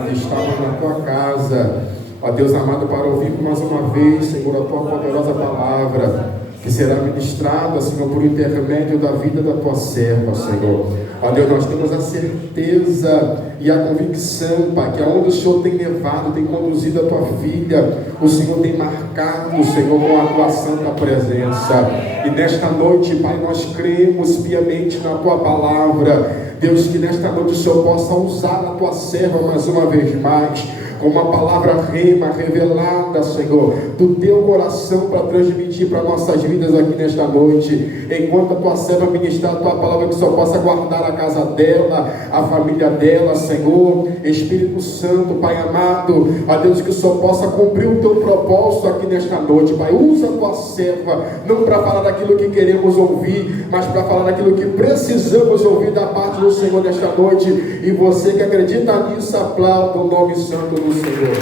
Estamos na tua casa, ó Deus amado, para ouvir mais uma vez, Senhor, a tua poderosa palavra, que será ministrada, Senhor, por intermédio da vida da tua serva, Senhor. Ó Deus, nós temos a certeza e a convicção, Pai, que aonde o Senhor tem levado, tem conduzido a tua filha, o Senhor tem marcado, Senhor, com a tua santa presença. E nesta noite, Pai, nós cremos piamente na tua palavra. Deus, que nesta noite o Senhor possa usar a tua serva mais uma vez mais, com uma palavra rema, revelada, Senhor, do teu coração para transmitir para nossas vidas aqui nesta noite. Enquanto a tua serva ministrar a tua palavra, que o Senhor possa guardar a casa dela, a família dela, Senhor. Espírito Santo, Pai amado, a Deus, que o Senhor possa cumprir o teu propósito aqui nesta noite, Pai. Usa a tua serva, não para falar daquilo que queremos ouvir, mas para falar daquilo que precisamos ouvir da parte do Senhor nesta noite. E você que acredita nisso, aplauda o nome santo do Senhor.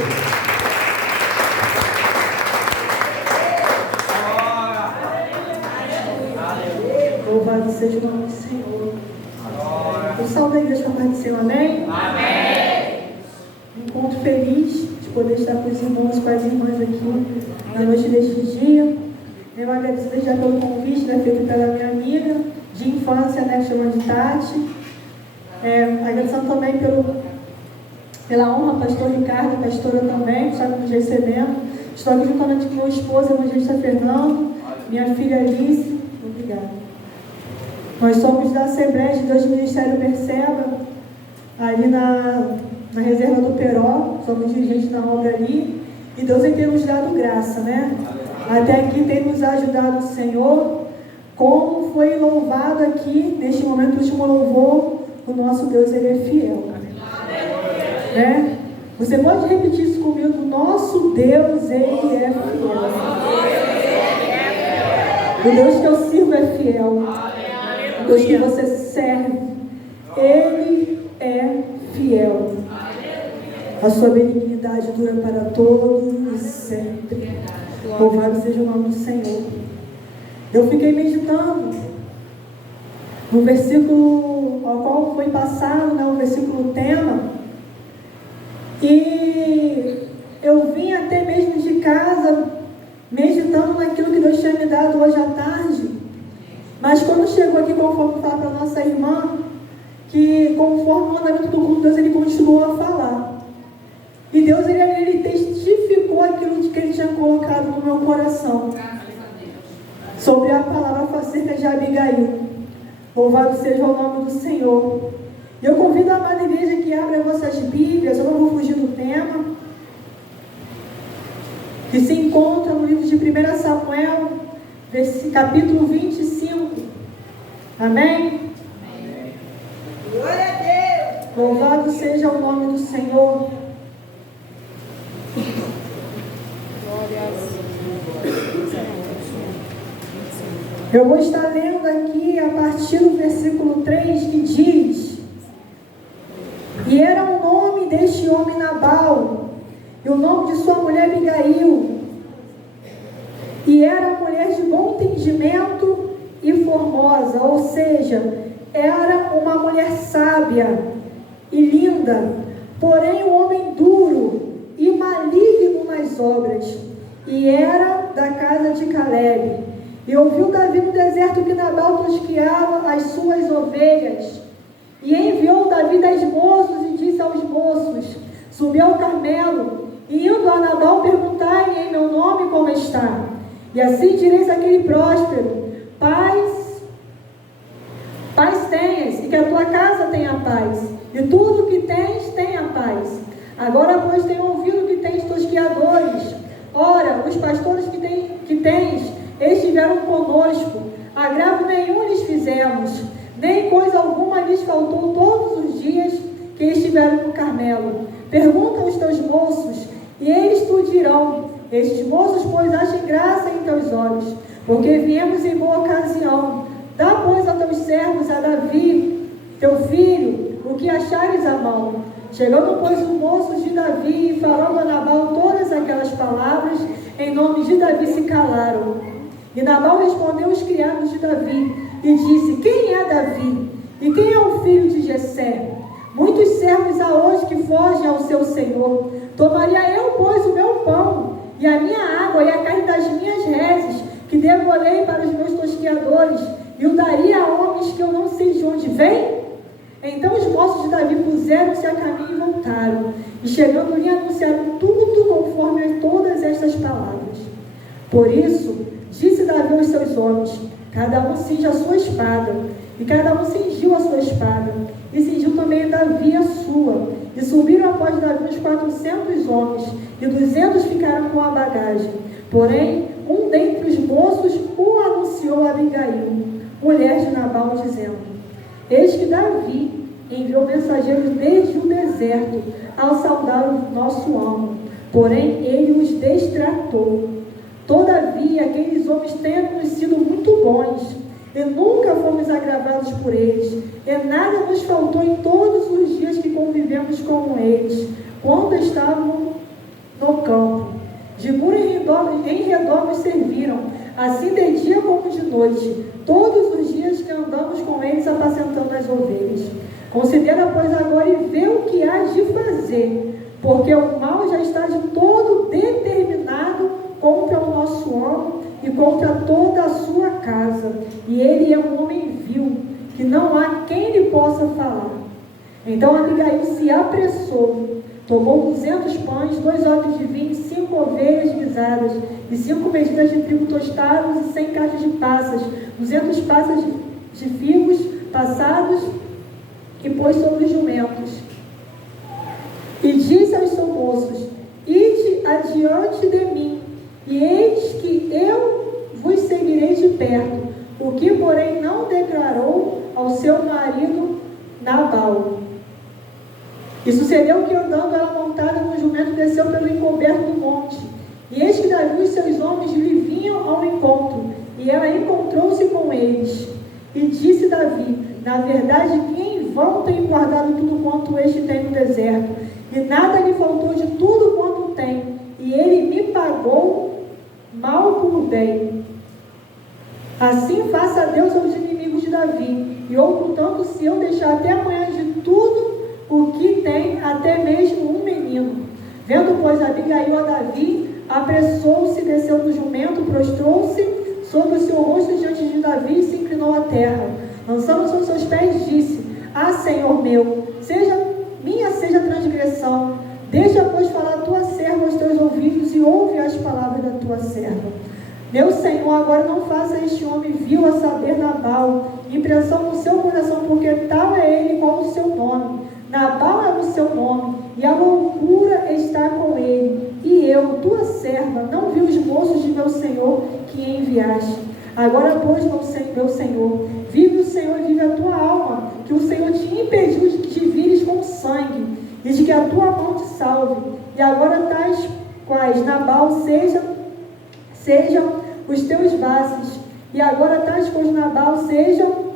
Louvado seja o nome do Senhor. O salve da igreja compartilhando, amém? Amém. Encontro feliz de poder estar com os irmãos e com as irmãs aqui na noite deste dia. Eu agradeço já pelo convite, né, feito pela minha amiga de infância, né, que chama de Tati. Agradecendo também pela honra, pastor Ricardo, pastora também, que está nos recebendo. Estou aqui juntamente com meu esposo, evangelista Fernando, minha filha Alice. Obrigada. Nós somos da Assembleia de Deus do Ministério Perceba, ali na reserva do Peró, somos dirigentes da obra ali, e Deus tem nos dado graça, né? Até aqui tem nos ajudado o Senhor, como foi louvado aqui, neste momento, o último louvor, o nosso Deus, Ele é fiel. Né? Você pode repetir isso comigo? Nosso Deus, Ele é fiel. O Deus que eu sirvo é fiel. O Deus que você serve, Ele é fiel. A sua benignidade dura para todos e sempre. Louvado seja o nome do Senhor. Eu fiquei meditando no versículo ao qual foi passado, né, o versículo tema, e eu vim até mesmo de casa meditando naquilo que Deus tinha me dado hoje à tarde. Mas quando chegou aqui, conforme fala para a nossa irmã, que conforme o mandamento do culto, Deus ele continuou a falar. E Deus ele testificou aquilo que Ele tinha colocado no meu coração. Sobre a palavra acerca de Abigail. Louvado seja o nome do Senhor. E eu convido a amada igreja que abra as vossas Bíblias, eu não vou fugir do tema, que se encontra no livro de 1 Samuel, capítulo 25. Amém? Amém. Glória a Deus. Louvado seja o nome do Senhor. Glória a Deus. Eu vou estar lendo aqui a partir do versículo 3, que diz: E era o nome deste homem Nabal, e o nome de sua mulher Abigail, e era mulher de bom entendimento e formosa, ou seja, era uma mulher sábia e linda, porém um homem duro e maligno nas obras, e era da casa de Caleb. E ouviu Davi no deserto que Nabal tosqueava as suas ovelhas, e enviou Davi 10 moços e disse aos moços: Subi ao Carmelo, e indo a Nabal perguntai-lhe em meu nome como está. E assim direis àquele próspero: Paz tenhas, e que a tua casa tenha paz, e tudo o que tens tenha paz. Agora, pois, tenho ouvido que tens tosqueadores. Ora, os pastores que tens estiveram conosco, agravo nenhum lhes fizemos, nem coisa alguma lhes faltou todos os dias que estiveram no Carmelo. Pergunta aos teus moços, e eles te dirão: Estes moços, pois, achem graça em teus olhos, porque viemos em boa ocasião. Dá, pois, a teus servos, a Davi, teu filho, o que achares à mão. Chegando, pois, os moços de Davi e falando a Nabal todas aquelas palavras, em nome de Davi se calaram. E Nabal respondeu aos criados de Davi, e disse: Quem é Davi? E quem é o filho de Jessé? Muitos servos há hoje que fogem ao seu senhor. Tomaria eu, pois, o meu pão, e a minha água, e a carne das minhas reses, que devorei para os meus tosqueadores, e o daria a homens que eu não sei de onde vêm? Então os moços de Davi puseram-se a caminho e voltaram, e chegando lhe anunciaram tudo conforme a todas estas palavras. Por isso, disse Davi aos seus homens: cada um cinja a sua espada. E cada um cingiu a sua espada, e cingiu também Davi a sua. E subiram após Davi uns 400 homens, e 200 ficaram com a bagagem. Porém, um dentre os moços o anunciou a Abigail, mulher de Nabal, dizendo: eis que Davi enviou mensageiros desde o deserto ao saudar o nosso amo, porém ele os destratou. Todavia, aqueles homens têm-nos sido muito bons, e nunca fomos agravados por eles, e nada nos faltou em todos os dias que convivemos com eles, quando estavam no campo. De muro em redor nos serviram, assim de dia como de noite, todos os dias que andamos com eles apacentando as ovelhas. Considera, pois, agora e vê o que hás de fazer, porque o mal já está de todo determinado contra o nosso amo e contra toda a sua casa, e ele é um homem vil, que não há quem lhe possa falar. Então Abigail se apressou, tomou 200 pães, 2 odres de vinho, 5 ovelhas guisadas, e 5 medidas de trigo tostados, e 100 caixas de passas, 200 passas de figos passados, e pôs sobre os jumentos. E disse aos seus moços: ide adiante de mim, e eis que eu vos seguirei de perto, o que, porém, não declarou ao seu marido Nabal. E sucedeu que, andando ela montada no jumento, desceu pelo encoberto do monte. E eis que Davi e seus homens lhe vinham ao encontro, e ela encontrou-se com eles. E disse Davi: na verdade, que em vão tenho guardado tudo quanto este tem no deserto, e nada lhe faltou de tudo quanto tem, e ele me pagou mal por bem. Assim faça Deus aos inimigos de Davi, e ocultando-se eu deixar até amanhã de tudo o que tem, até mesmo um menino. Vendo, pois, Abigail a Davi, apressou-se, desceu do jumento, prostrou-se sobre o seu rosto diante de Davi e se inclinou à terra. Lançando-se aos seus pés, disse: ah, Senhor meu, seja a transgressão. Deixa, pois, falar a tua serva aos teus ouvidos, e ouve as palavras da tua serva. Meu Senhor, agora não faça este homem vil, a saber, Nabal, impressão no seu coração, porque tal é ele como o seu nome. Nabal é o seu nome, e a loucura está com ele. E eu, tua serva, não vi os moços de meu Senhor que enviaste. Agora, pois, meu Senhor, vive o Senhor e vive a tua alma, que o Senhor te impediu de que te vires com sangue, e de que a tua mão te salve. E agora tais quais Nabal sejam os teus vasos, e agora tais quais Nabal sejam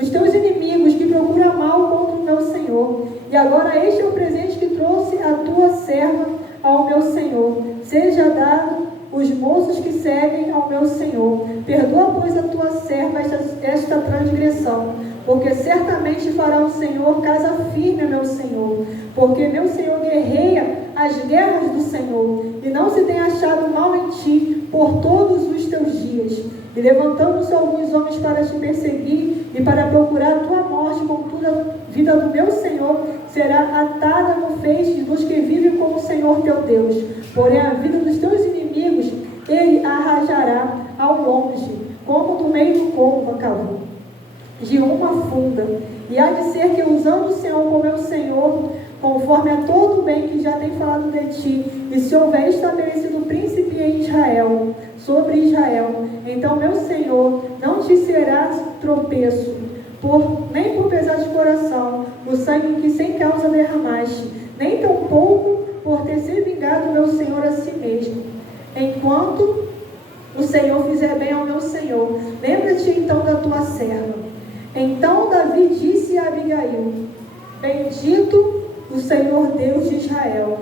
os teus inimigos, que procuram mal contra o meu Senhor. E agora este é o presente que trouxe a tua serva ao meu Senhor. Seja dado os moços que seguem ao meu Senhor. Perdoa, pois, a tua serva esta transgressão, porque certamente fará o Senhor casa firme, meu Senhor. Porque meu Senhor guerreia as guerras do Senhor, e não se tem achado mal em ti por todos os teus dias. E levantando-se alguns homens para te perseguir e para procurar a tua morte, contudo a vida do meu Senhor será atada no feixe dos que vivem com o Senhor teu Deus. Porém a vida dos teus inimigos ele arrajará ao longe, como do meio do côncavo de uma funda. E há de ser que, usando o Senhor como meu Senhor, conforme a todo o bem que já tem falado de ti, e se houver estabelecido príncipe em Israel, sobre Israel, então meu Senhor não te será tropeço, nem por pesar de coração, o sangue que sem causa derramaste, nem tampouco por ter se vingado meu Senhor a si mesmo. Enquanto o Senhor fizer bem ao meu Senhor, lembra-te então da tua serva. Então Davi disse a Abigail: bendito o Senhor Deus de Israel,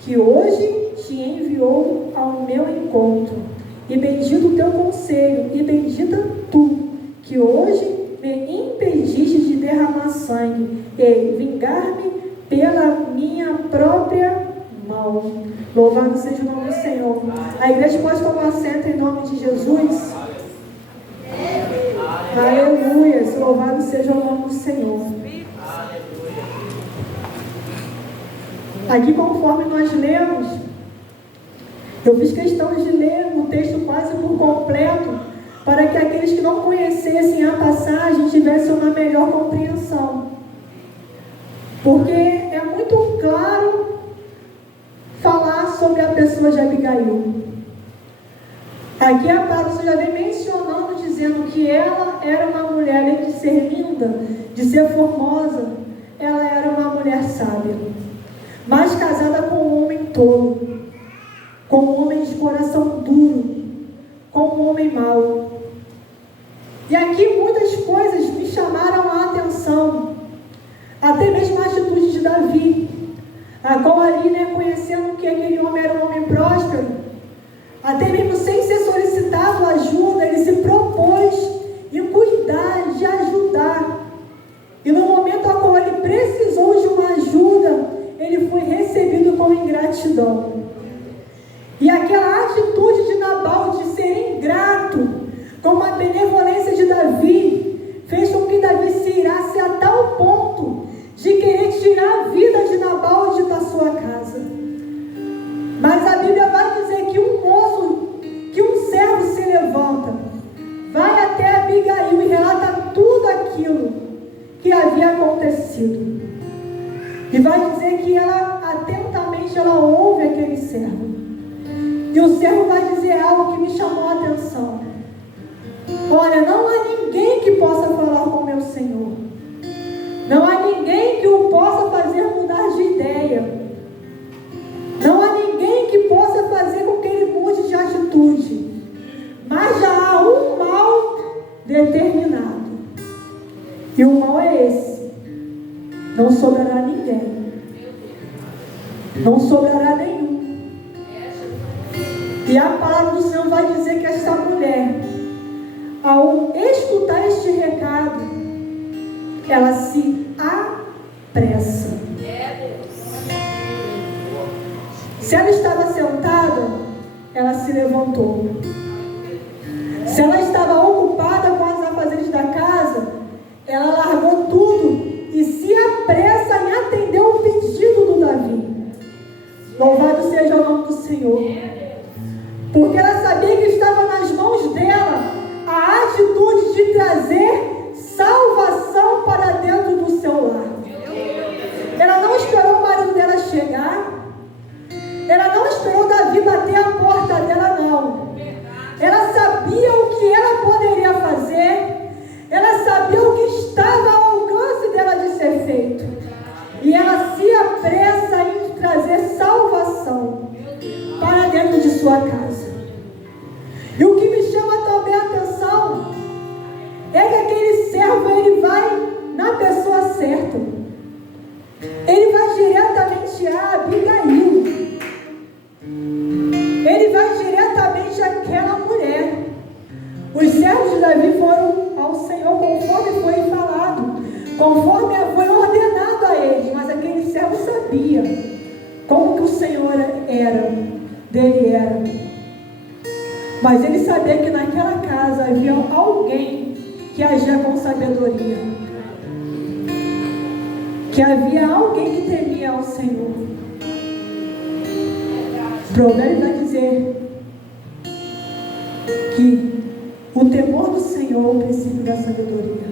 que hoje te enviou ao meu encontro, e bendito o teu conselho, e bendita tu, que hoje me impediste de derramar sangue e vingar-me pela minha própria mão. Louvado seja o nome do Senhor. A igreja pode tomar assento em nome de Jesus. Aleluia. Louvado seja o nome do Senhor. Aqui, conforme nós lemos, eu fiz questão de ler o texto quase por completo, para que aqueles que não conhecessem a passagem tivessem uma melhor compreensão. Porque é muito claro falar sobre a pessoa de Abigail. Aqui a palavra já vem mencionando, dizendo que ela era uma mulher, além de ser linda, de ser formosa, ela era uma mulher sábia, mas casada com um homem tolo, com um homem de coração duro, com um homem mau. E aqui muitas coisas me chamaram a atenção, até mesmo a atitude de Davi, a qual ali, conhecendo que aquele homem era um homem próspero, até mesmo sem ser solicitado ajuda, ele se propôs em cuidar, de ajudar. E no momento a qual ele precisou de uma ajuda, ele foi recebido com ingratidão. E aquela atitude de Nabal de ser ingrato, com a benevolência de Davi, fez com que Davi se irasse a tal ponto de querer tirar a vida de Nabal da sua casa. Mas a Bíblia vai dizer que um moço, que um servo se levanta, vai até Abigail e relata tudo aquilo que havia acontecido. E vai dizer que ela, atentamente, ela ouve aquele servo. E o servo vai dizer algo que me chamou a atenção. Olha, não há ninguém que possa falar com meu Senhor. Não há ninguém que o possa fazer mudar de ideia. Não há ninguém que possa fazer com que ele mude de atitude. Mas já há um mal determinado. E o mal é esse. Não sobrará ninguém. Não sobrará nenhum. E a palavra do Senhor vai dizer que essa mulher, ao escutar este recado, ela se apressa. Se ela estava sentada, ela se levantou. Se ela estava ocupada com os afazeres da casa, ela largou tudo e se apressa em atender o pedido do Davi. Louvado seja o nome do Senhor. Porque ela sabia que estava nas mãos dela a atitude de trazer salvação para dentro do seu lar. Ela não esperou o marido dela chegar. Ela não esperou Davi bater a porta dela, não. Ela sabia o que ela poderia fazer. Ela sabia o que estava ao alcance dela de ser feito. E ela se apressa em trazer salvação para dentro de sua casa. E o que me chama também a atenção é que aquele servo, ele vai na pessoa certa. Ele vai diretamente a Abigail. Ele vai diretamente àquela mulher. Os servos de Davi foram ao Senhor conforme foi falado, conforme foi ordenado a eles. Mas aquele servo sabia como que o Senhor dele era. Mas ele sabia que naquela casa havia alguém que agia com sabedoria. Que havia alguém que temia ao Senhor. Provérbios vai dizer que o temor do Senhor é o princípio da sabedoria.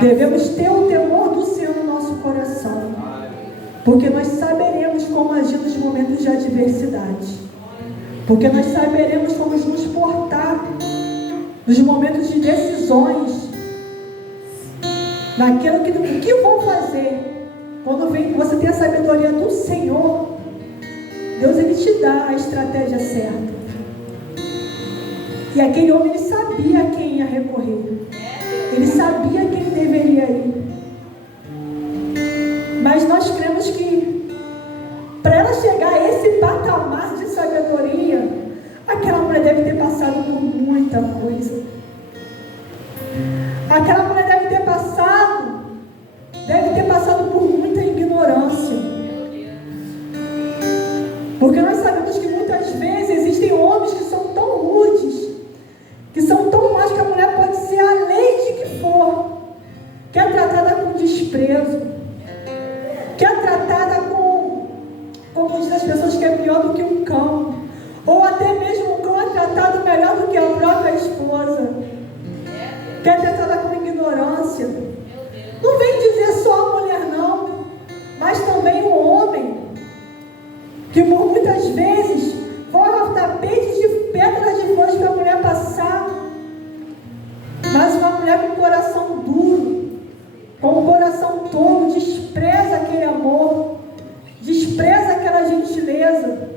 Devemos ter o temor do Senhor no nosso coração, porque nós saberemos como agir nos momentos de adversidade. Porque nós saberemos como nos portar nos momentos de decisões, naquilo que vão fazer. Quando você tem a sabedoria do Senhor, Deus, ele te dá a estratégia certa. E aquele homem, ele sabia a quem ia recorrer. Ele sabia quem deveria ir. Mas nós cremos que para ela chegar a esse patamar de sabedoria, aquela mulher deve ter passado por muita coisa. Aquela mulher deve Porque nós sabemos que muitas vezes existem homens que são tão rudes, que são tão más, que a mulher pode ser a lei de que for, que é tratada com desprezo, que é tratada como dizem as pessoas, que é pior do que um cão, ou até mesmo o cão é tratado melhor do que a própria esposa, que é tratada com ignorância. Não vem dizer só a mulher não, mas também o homem, que por muitas vezes forra tapetes de pedras de flores para a mulher passar, mas uma mulher com o coração duro, com o coração tolo, despreza aquele amor, despreza aquela gentileza,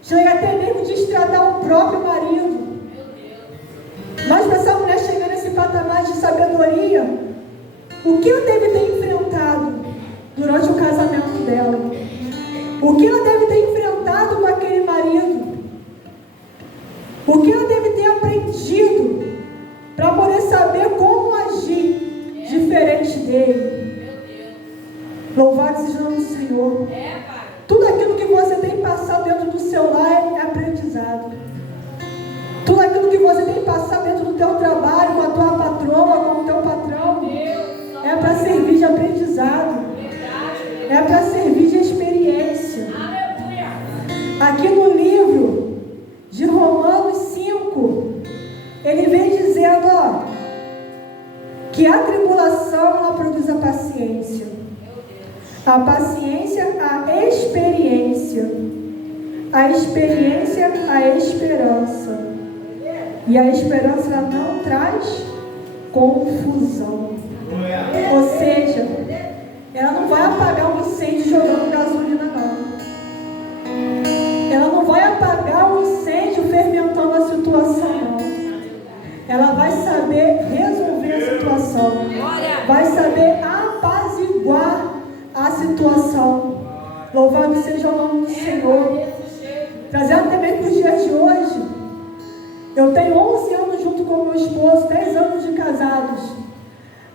chega até mesmo de destratar o próprio marido. Mas para essa mulher chegar nesse patamar de sabedoria, o que ela deve ter enfrentado durante o casamento dela? O que ela deve ter enfrentado com aquele marido? O que ela deve ter aprendido para poder saber como agir diferente dele? Louvado seja o nome do Senhor. Tudo aquilo que você tem passado dentro do seu lar é aprendizado. Tudo aquilo que você tem passado dentro do teu trabalho, com a tua patroa, com o teu patrão, é para servir de aprendizado. É para servir de experiência. Aqui no livro de Romanos 5, ele vem dizendo, que a tribulação ela produz a paciência. A paciência, a experiência. A experiência, a esperança. E a esperança ela não traz confusão. Ou seja, ela não vai apagar um incêndio jogando gasolina, não. Ela não vai apagar um incêndio fermentando a situação, não. Ela vai saber resolver a situação. Vai saber apaziguar a situação. Louvado seja o nome do Senhor. Trazendo também para os dias de hoje. Eu tenho 11 anos junto com meu esposo, 10 anos de casados.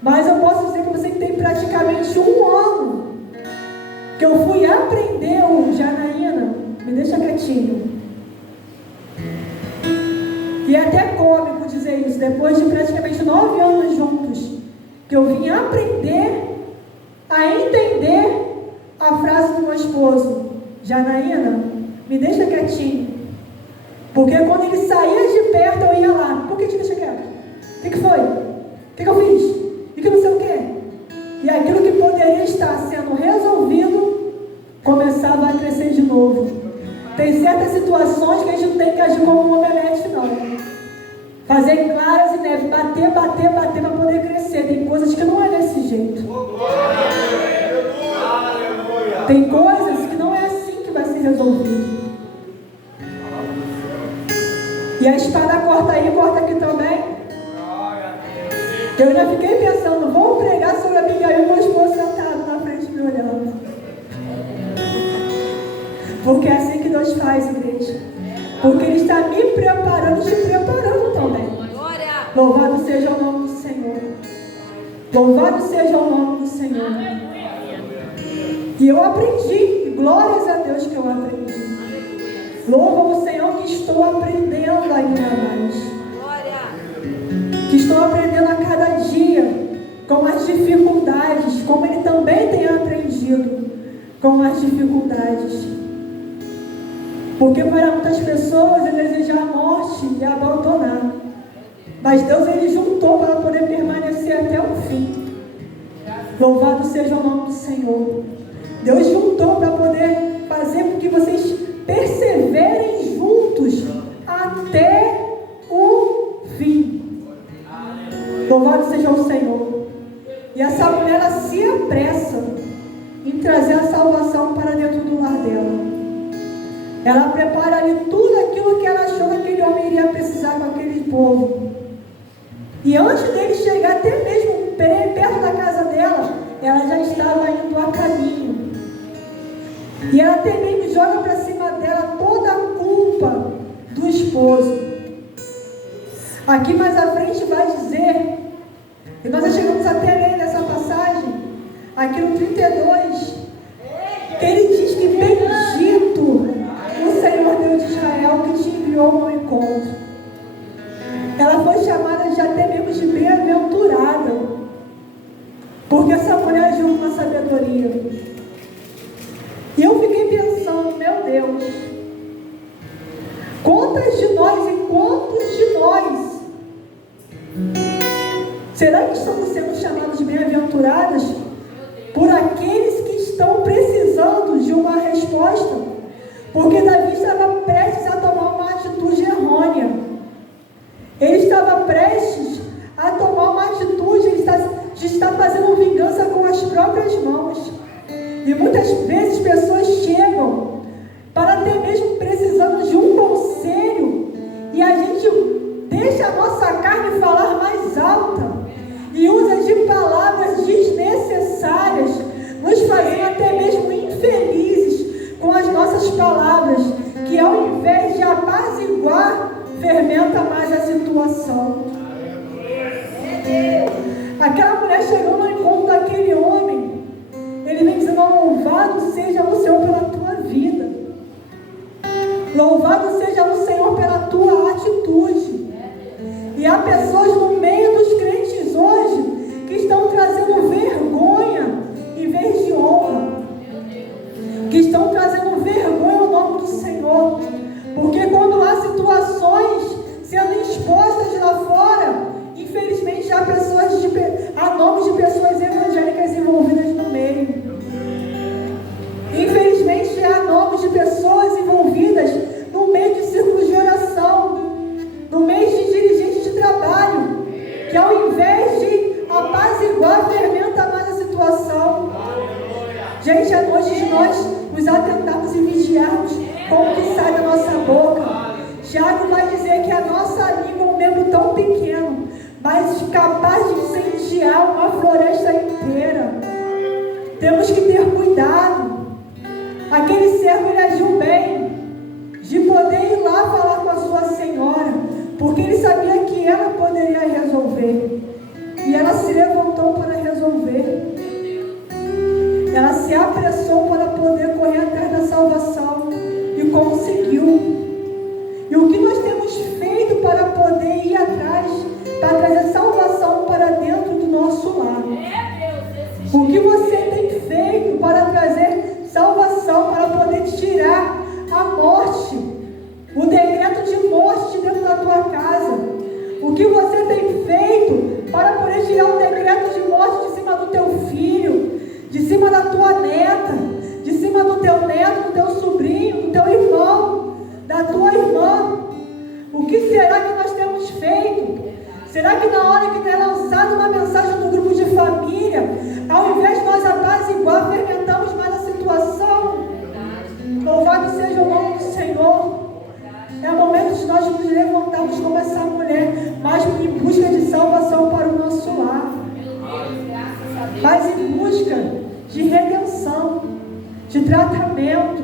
Mas eu posso dizer para você que tem praticamente um ano que eu fui aprender o Janaína, me deixa quietinho. E é até cômico dizer isso, depois de praticamente 9 anos juntos, que eu vim aprender a entender a frase do meu esposo: Janaína, me deixa quietinho. Porque quando ele saía de perto, eu ia lá. Por que te deixa quieto? O que foi? O que eu fiz? E que não sei o quê. E aquilo que poderia estar sendo resolvido começava a crescer de novo. Tem certas situações que a gente não tem que agir como um omelete, não. Fazer claras e neves, bater para poder crescer. Tem coisas que não é desse jeito. Tem coisas que não é assim que vai ser resolvido. E a espada corta aí, corta aqui também. Eu ainda fiquei pensando, vou pregar sobre Abigail e meu esposo sentado na frente me olhando. Porque é assim que Deus faz, igreja. Porque Ele está me preparando e te preparando também. Louvado seja o nome do Senhor. Louvado seja o nome do Senhor. E eu aprendi, glórias a Deus que eu aprendi. Louva o Senhor que estou aprendendo ainda mais. Que estou aprendendo a cada dia com as dificuldades, como Ele também tem aprendido com as dificuldades. Porque para muitas pessoas Ele deseja a morte e abandonar. Mas Deus Ele juntou para poder permanecer até o fim. Louvado seja o nome do Senhor. Deus juntou para poder fazer com que vocês perseverem juntos até o fim. Louvado seja o Senhor. E essa mulher ela se apressa em trazer a salvação para dentro do lar dela. Ela prepara ali tudo aquilo que ela achou que aquele homem iria precisar com aquele povo. E antes dele chegar até mesmo perto da casa dela, ela já estava indo a caminho. E ela também joga para cima dela toda a culpa do esposo. Aqui mais à frente vai dizer, e nós já chegamos até ler nessa passagem, aqui no 32, que ele diz que bendito encontro. Ela foi chamada de até mesmo de bem-aventurada, porque essa mulher agiu com uma sabedoria. E eu fiquei pensando, meu Deus, quantas de nós e quantos de nós será que estamos sendo chamados de bem-aventuradas por aqueles que estão precisando de uma resposta? Porque Davi estava prestes a tomar uma atitude errônea. Ele estava prestes a tomar uma atitude de estar fazendo vingança com as próprias mãos. E muitas vezes pessoas chegam para até mesmo precisando de um conselho, e a gente deixa a nossa carne falar mais alta e usa de palavras desnecessárias, nos fazendo até mesmo infelizes com as nossas palavras, que ao invés de apaziguar, fermenta mais a situação. Aquela mulher chegou no encontro daquele homem, ele vem dizendo: louvado seja o Senhor pela tua vida, louvado seja o Senhor pela tua atitude. E há pessoas no meio dos crentes hoje que estão trazendo vergonha em vez de honra, que estão trazendo vergonha ao nome do Senhor, porque quando há situações sendo expostas lá fora, infelizmente há nomes de pessoas evangélicas envolvidas no meio. Infelizmente há nomes de pessoas envolvidas no meio de círculos de oração, no meio de dirigentes de trabalho, que ao invés de apaziguar, fermenta mais a situação. Gente, é noite de nós nos atentarmos e vigiarmos como que sai da nossa boca. Tiago vai dizer que a nossa língua é um membro tão pequeno, mas capaz de incendiar uma floresta inteira. Temos que ter cuidado. Aquele servo, ele agiu bem de poder ir lá falar com a sua senhora, porque ele sabia que ela poderia resolver, e ela se levantou para resolver. Ela se apressou para poder correr atrás da salvação e conseguiu. E o que nós temos feito para poder ir atrás, para trazer salvação para dentro do nosso lar? O que você tem feito para trazer salvação, para poder tirar a morte, o decreto de morte de dentro da tua casa? O que você tem feito para poder tirar o decreto de morte de cima do teu filho, de cima da tua neta, de cima do teu neto, do teu sobrinho, do teu irmão, da tua irmã? O que será que nós temos feito? Será que na hora que é lançada uma mensagem no grupo de família, ao invés de nós apaziguar, fermentamos mais a situação? Louvado seja o nome do Senhor. É o momento de nós nos levantarmos como essa mulher, mas em busca de salvação para o nosso lar, mas em busca de redenção, de tratamento.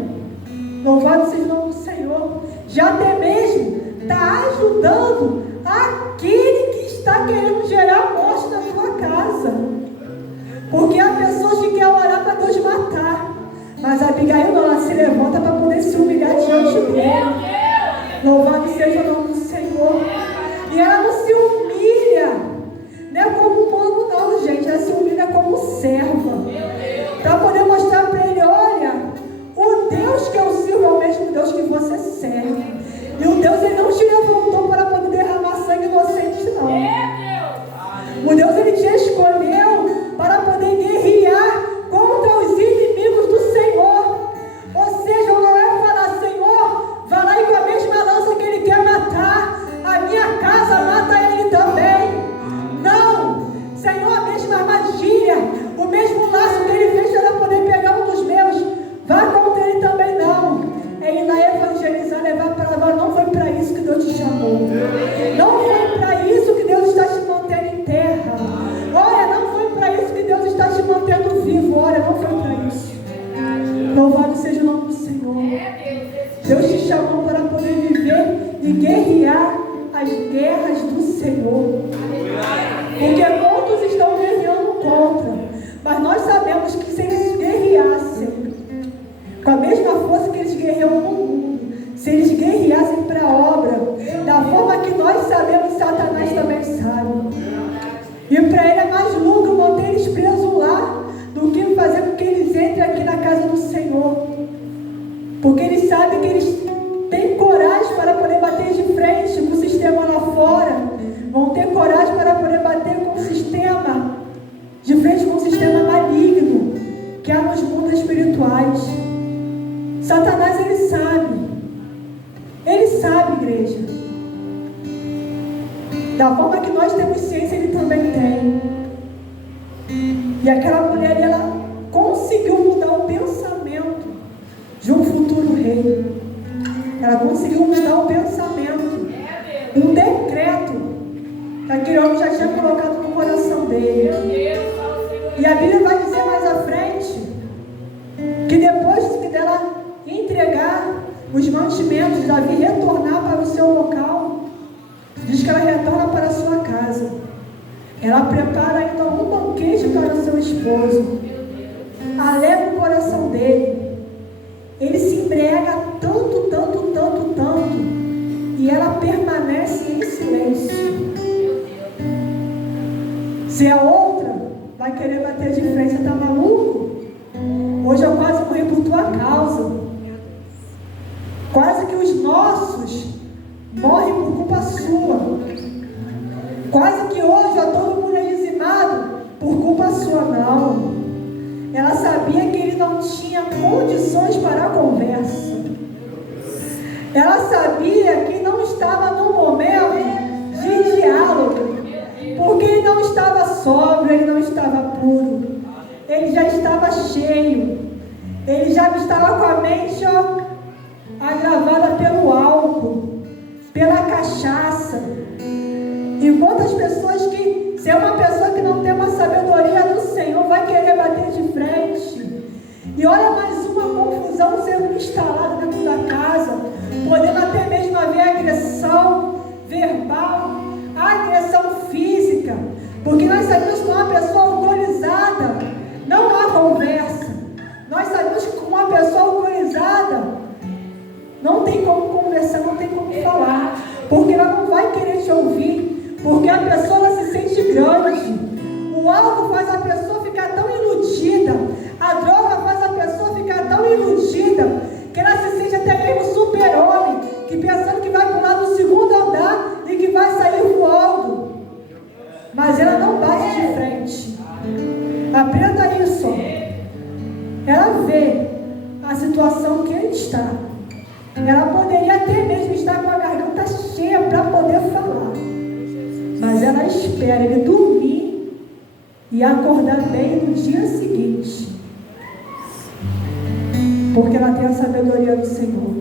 Louvado seja o nome do Senhor. Já até mesmo está ajudando aquele que está querendo gerar morte na sua casa, porque há pessoas que querem orar para Deus matar, mas a Abigail não, ela se levanta para poder se humilhar diante dele. Louvado seja o nome do Senhor. E ela não se humilha, não é como povo não, gente, ela se humilha como serva, para poder mostrar para ele: olha, o Deus que eu sirvo é o mesmo Deus que você serve. E o Deus, ele não te levantou para poder derramar sangue inocente, não. O Deus, ele te escolheu para poder guerrear contra os inimigos do Senhor. Ou seja, não é falar: Senhor, vai lá e com a mesma lança que ele quer matar a minha casa, mata ele também. Não. Senhor, a mesma armadilha, o mesmo laço que ele fez para poder pegar um dos meus, vá contra ele também. Não. É ir lá evangelizar, levar para lá. Não foi para isso que Deus te chamou. Não foi para isso que Deus está te mantendo em terra. Olha, não foi para isso que Deus está te mantendo vivo. Olha, não foi para isso. Louvado seja o nome do Senhor. Deus te chamou para poder viver e guerrear as guerras do Senhor. Porque muitos estão guerreando contra, mas nós sabemos que se eles guerreassem com a mesma força que eles guerreiam no mundo, se eles guerreassem para a obra Da forma que nós sabemos, Satanás também sabe. E para ele é mais lucro manter eles presos lá do que fazer com que eles entrem aqui na casa do Senhor. Porque ele sabe que eles têm coragem para poder bater de frente com o sistema lá fora. Vão ter coragem para poder bater com o sistema, de frente com o sistema maligno que há nos mundos espirituais. Satanás, ele sabe. Ele sabe, igreja. Da forma que nós temos ciência, ele também tem. E aquela mulher, ela conseguiu mudar o pensamento de um futuro rei. Ela conseguiu mudar o pensamento. Um decreto que aquele homem já tinha colocado no coração dele. E a Bíblia vai dizer mais à frente que depois dela entregar os mantimentos, Davi retornar para o seu local, diz que ela retorna para a sua casa. Ela prepara ainda um banquete para o seu esposo. Alegra o coração dele. Ele se embriaga tanto, tanto, tanto, tanto, e ela permanece em silêncio. Se a outra vai querer bater de frente, você está maluco? Hoje eu quase morri por tua causa. Quase que os nossos morrem por culpa sua. Quase que hoje todo mundo é dizimado por culpa sua. Não. Ela sabia que ele não tinha condições para a conversa. Ela sabia que não estava no momento de diálogo, porque ele não estava sóbrio, ele não estava puro, ele já estava cheio, ele já estava com a mente agravada pelo álcool, pela cachaça. E quantas pessoas que, se é uma pessoa que não tem uma sabedoria do Senhor, vai querer bater de frente. E olha mais uma confusão sendo instalada dentro da casa, podendo até mesmo haver agressão verbal, agressão física, porque nós sabemos que com uma pessoa alcoolizada não há conversa. Nós sabemos que com uma pessoa alcoolizada não tem como conversar, não tem como falar, porque ela não vai querer te ouvir, porque a pessoa ela se sente grande. O álcool faz a pessoa ficar tão iludida, a droga faz a pessoa ficar tão iludida, que ela se sente até mesmo super-homem, que pensando que vai pular do segundo andar e que vai sair voando. Mas ela não bate de frente. Aprenda isso. Ela vê a situação que ele está. Ela poderia até mesmo estar com a garganta cheia para poder falar. Mas ela espera ele dormir e acordar bem no dia seguinte. Porque ela tem a sabedoria do Senhor.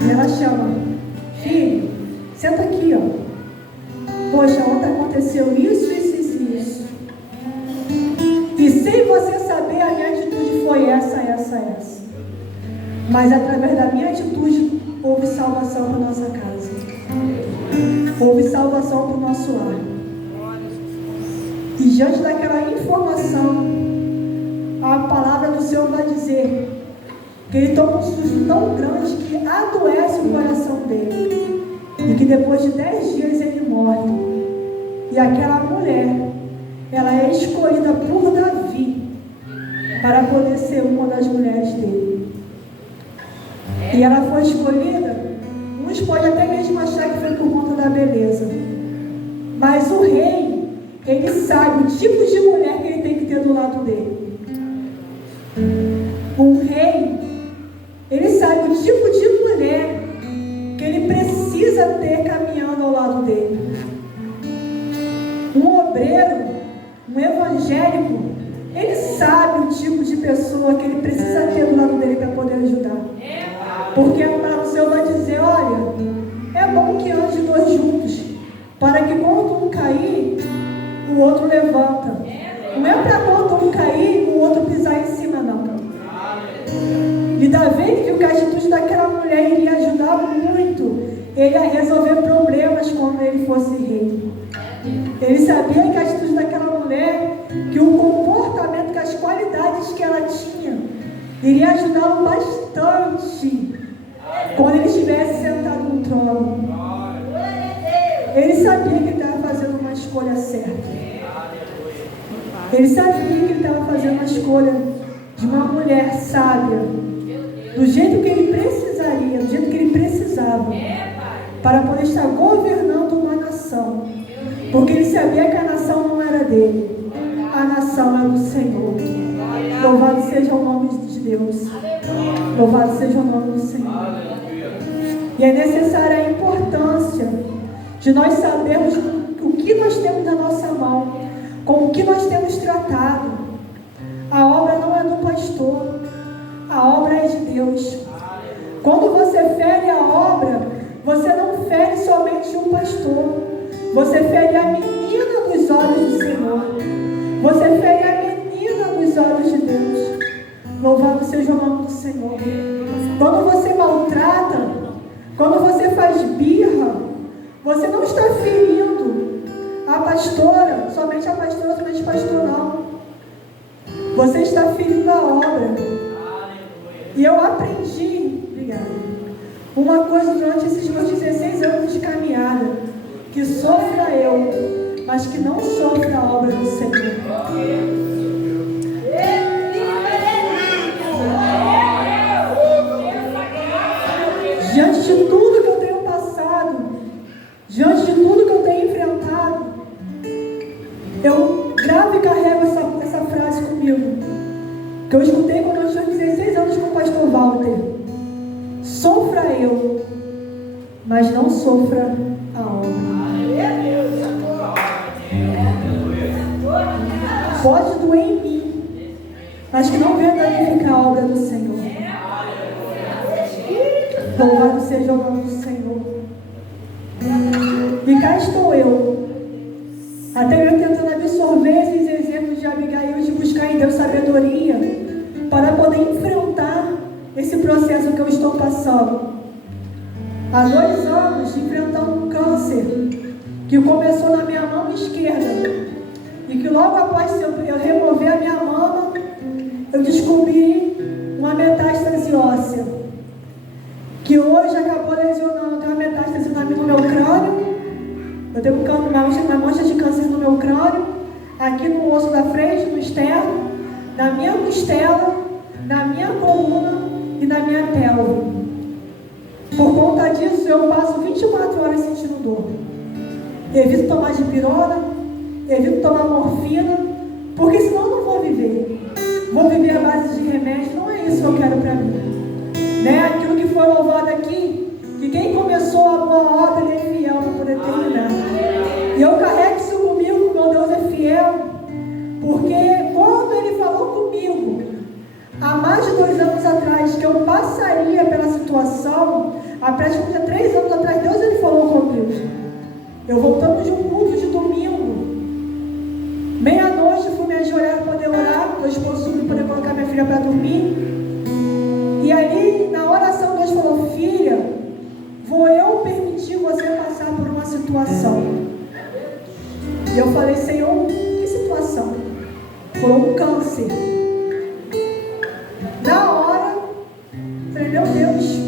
E ela chama: filho, senta aqui, ó. Poxa, ontem aconteceu isso. E sem você saber, a minha atitude foi essa. Mas através da minha atitude, houve salvação para a nossa casa. Houve salvação para o nosso lar. E diante daquela informação, a palavra do Senhor vai dizer que ele toma um susto tão grande que adoece o coração dele. E que depois de 10 dias ele morre. E aquela mulher, ela é escolhida por Davi para poder ser uma das mulheres dele. E ela foi escolhida, uns podem até mesmo achar que foi por conta da beleza. Mas o rei, ele sabe o tipo de mulher que ele tem que ter do lado dele. Um rei, ele sabe o tipo de mulher que ele precisa ter caminhando ao lado dele. Um obreiro, um evangélico, ele sabe o tipo de pessoa que ele precisa ter do lado dele para poder ajudar. Porque o Senhor vai dizer: olha, é bom que ande dois juntos, para que quando um cair, o outro levanta. Não é para quando um cair, o outro pisar em cima, não. E Davi viu que a atitude daquela mulher iria ajudar muito ele a resolver problemas quando ele fosse rei. Ele sabia que a atitude daquela mulher, que o comportamento, que as qualidades que ela tinha, iria ajudá-lo bastante quando ele estivesse sentado no trono. Ele sabia que ele estava fazendo uma escolha certa. Ele sabia que ele estava fazendo uma escolha de uma mulher sábia, do jeito que ele precisaria, do jeito que ele precisava, para poder estar governando uma nação. Porque ele sabia que a nação não era dele, a nação era do Senhor. Louvado seja o nome de Deus. Louvado seja o nome do Senhor. E é necessária a importância de nós sabermos o que nós temos na nossa mão, com o que nós temos tratado. A obra não é do pastor, a obra é de Deus. Quando você fere a obra, você não fere somente um pastor, você fere a menina dos olhos do Senhor, você fere a menina dos olhos de Deus. Louvado seja o nome do Senhor. Quando você maltrata, quando você faz birra, você não está ferindo a pastora, somente o pastor não. Você está ferindo a obra. E eu aprendi, obrigada, uma coisa durante esses meus 16 anos de caminhada, que sofra eu, mas que não sofra a obra do Senhor. Diante de tudo que eu tenho passado, diante de tudo que eu tenho enfrentado, eu gravo e carrego essa frase comigo, que eu escutei quando eu tinha 16 anos com o pastor Walter. Sofra eu, mas não sofra a obra. Pode doer em mim, mas que não venha danificar a obra do Senhor. Louvado seja o nome do Senhor. E cá estou eu, até eu tentando absorver esses exemplos de Abigail, de buscar em Deus sabedoria para poder enfrentar esse processo que eu estou passando. Há 2 anos enfrentando um câncer que começou na minha mama esquerda e que logo após eu remover a minha mama, eu descobri uma metástase óssea, que hoje acabou lesionando. Tem uma metástase no meu crânio, eu tenho uma mancha de câncer no meu crânio, aqui no osso da frente, no externo, na minha costela, na minha coluna e na minha pelve. Por conta disso, eu passo 24 horas sentindo dor. Evito tomar dipirona, evito tomar morfina, porque senão eu não vou viver. Vou viver à base de remédio, não é isso que eu quero para mim. Né? Aquilo que foi louvado aqui, que quem começou a boa obra, ele é fiel para poder terminar. E eu carrego isso comigo, meu Deus é fiel, porque quando ele falou comigo, há mais de 2 anos atrás, que eu passaria pela situação, há praticamente 3 anos atrás, Deus ele falou comigo. Eu voltando de um culto de domingo, meia-noite, fui me ajoelhar para poder orar, meu esposo subiu para poder colocar minha filha para dormir. E ali, na oração, Deus falou: filha, vou eu permitir você passar por uma situação. E eu falei: Senhor, que situação? Foi um câncer. Na hora, falei: meu Deus,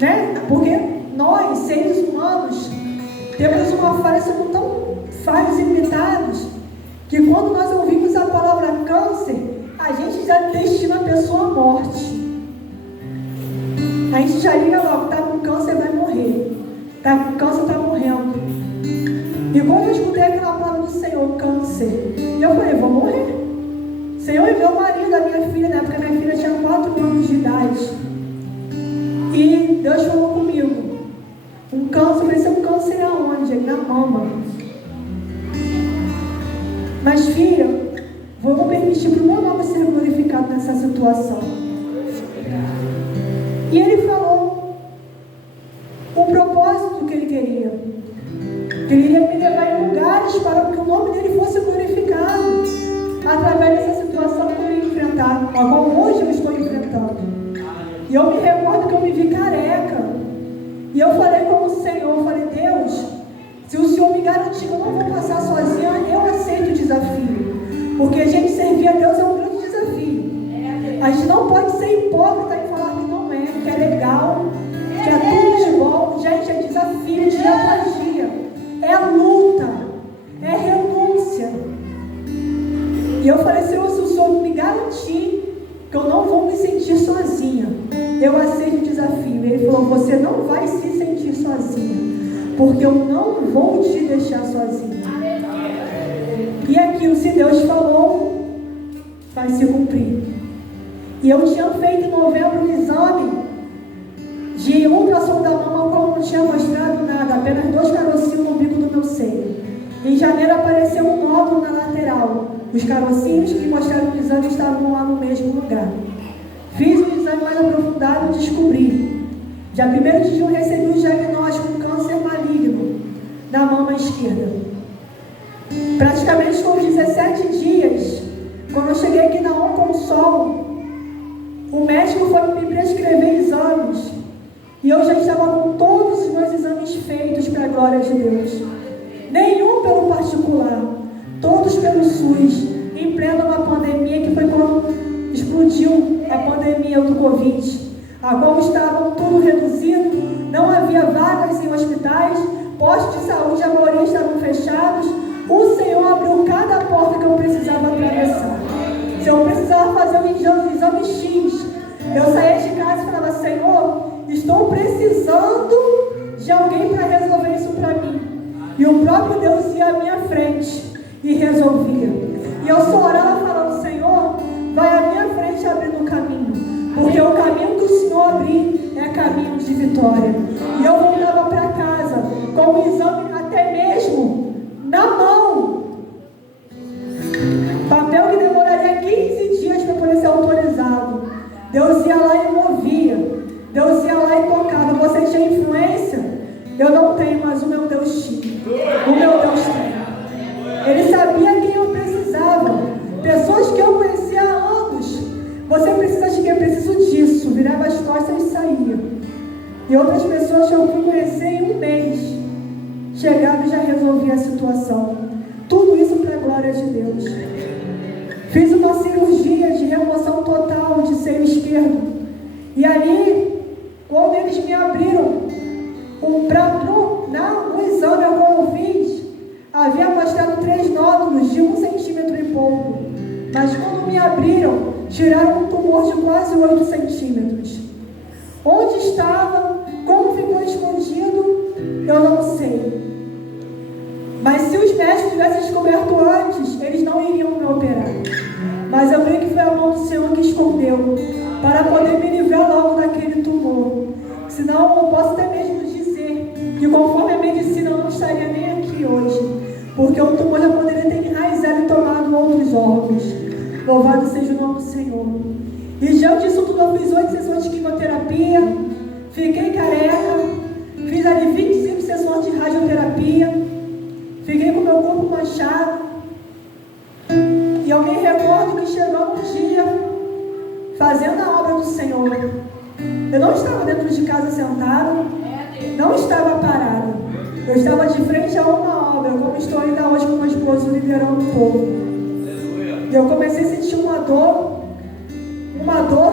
né? Porque nós, seres humanos, temos uma falha, somos tão falhos e limitados, que quando nós ouvimos a palavra câncer, a gente já destina a pessoa à morte. A gente já liga logo: está com câncer, vai morrer. Está com câncer, está morrendo. E quando eu escutei aquela palavra do Senhor, câncer, e eu falei: vou morrer. Senhor, e meu marido, a minha filha, na época minha filha tinha 4 anos de idade. E Deus falou comigo: um câncer, vai ser um câncer aonde? Na mama. Mas filha, vou permitir para o meu nome ser glorificado nessa situação. E ele falou o propósito que ele queria. Que ele iria me levar em lugares para que o nome dele fosse glorificado através dessa situação que eu ia enfrentar, a qual hoje eu estou enfrentando. E eu me recordo que eu me vi careca. E eu falei com o Senhor, eu falei: Deus, se o Senhor me garantir que eu não vou passar sozinha, eu aceito o desafio. Porque a gente servir a Deus é um grande desafio. A gente não pode ser hipócrita e falar que não é, quer legal, que é tudo de bom. Gente, é desafio dia após dia. É luta, é renúncia. E eu falei, Senhor, se o Senhor me garantir que eu não vou me sentir sozinha, eu aceito o desafio. Ele falou, você não vai se sentir sozinha, porque eu não vou te deixar sozinha. E aquilo, se Deus falou, vai se cumprir. E eu tinha feito em novembro um exame de ultrassom da mama, como não tinha mostrado nada, apenas 2 carocinhos no bico do meu seio. Em janeiro apareceu um nódulo na lateral. Os carocinhos que mostraram no exame estavam lá no mesmo lugar. Fiz um exame mais aprofundado e descobri. Dia 1º de junho recebi um diagnóstico de câncer maligno na mama esquerda. Praticamente com 17 dias, quando eu cheguei aqui na Onconsol, o médico foi me prescrever exames. E eu já estava com todos os meus exames feitos para a glória de Deus. Nenhum pelo particular, todos pelo SUS, em plena uma pandemia que foi quando explodiu a pandemia do Covid, a qual estavam tudo reduzido, não havia vagas em hospitais, postos de saúde, a maioria estavam fechados. O Senhor abriu cada porta que eu precisava atravessar. Se eu precisava fazer um exame X, eu saía de casa e falava, Senhor, estou precisando de alguém para resolver isso para mim. E o próprio Deus ia à minha frente e resolvia. E eu só orava falando, Senhor, vai à minha frente abrindo o caminho. Porque o caminho que o Senhor abrir é caminho de vitória. E eu voltava para casa com o exame até mesmo na mão. Papel que demoraria 15 dias para poder ser autorizado. Deus ia lá e movia. Deus ia lá e tocava. Você tinha influência? Eu não tenho, mas o meu Deus tinha. O meu Deus tem. Ele sabia quem eu precisava. Pessoas que eu conhecia há anos. Você precisa de quê? Eu preciso disso. Virava as costas e saía. E outras pessoas que eu fui conhecer em um mês. Chegava e já resolvia a situação. Tudo isso para a glória de Deus. Fiz uma cirurgia de remoção total de seio esquerdo. E ali, quando eles me abriram no exame ao qual eu fiz, havia mostrado 3 nódulos de 1 centímetro e pouco. Mas quando me abriram, tiraram um tumor de quase 8 centímetros. Onde estava, como ficou escondido, eu não sei. Mas se os médicos tivessem descoberto antes, eles não iriam me operar. Mas eu creio que foi a mão do Senhor que escondeu, para poder me livrar logo daquele tumor. Senão eu posso até mesmo dizer que conforme a medicina eu não estaria nem aqui hoje, porque o tumor já poderia ter enraizado e tomado outros órgãos. Louvado seja o nome do Senhor. E diante disso tudo eu fiz 8 sessões de quimioterapia, fiquei careca, fiz ali 25 sessões de radioterapia, fiquei com o meu corpo manchado. E eu me recordo que chegou um dia, fazendo a obra do Senhor, eu não estava dentro de casa sentada, não estava parada. Eu estava de frente a uma obra, como estou ainda hoje com meu esposo liderando o povo. E eu comecei a sentir uma dor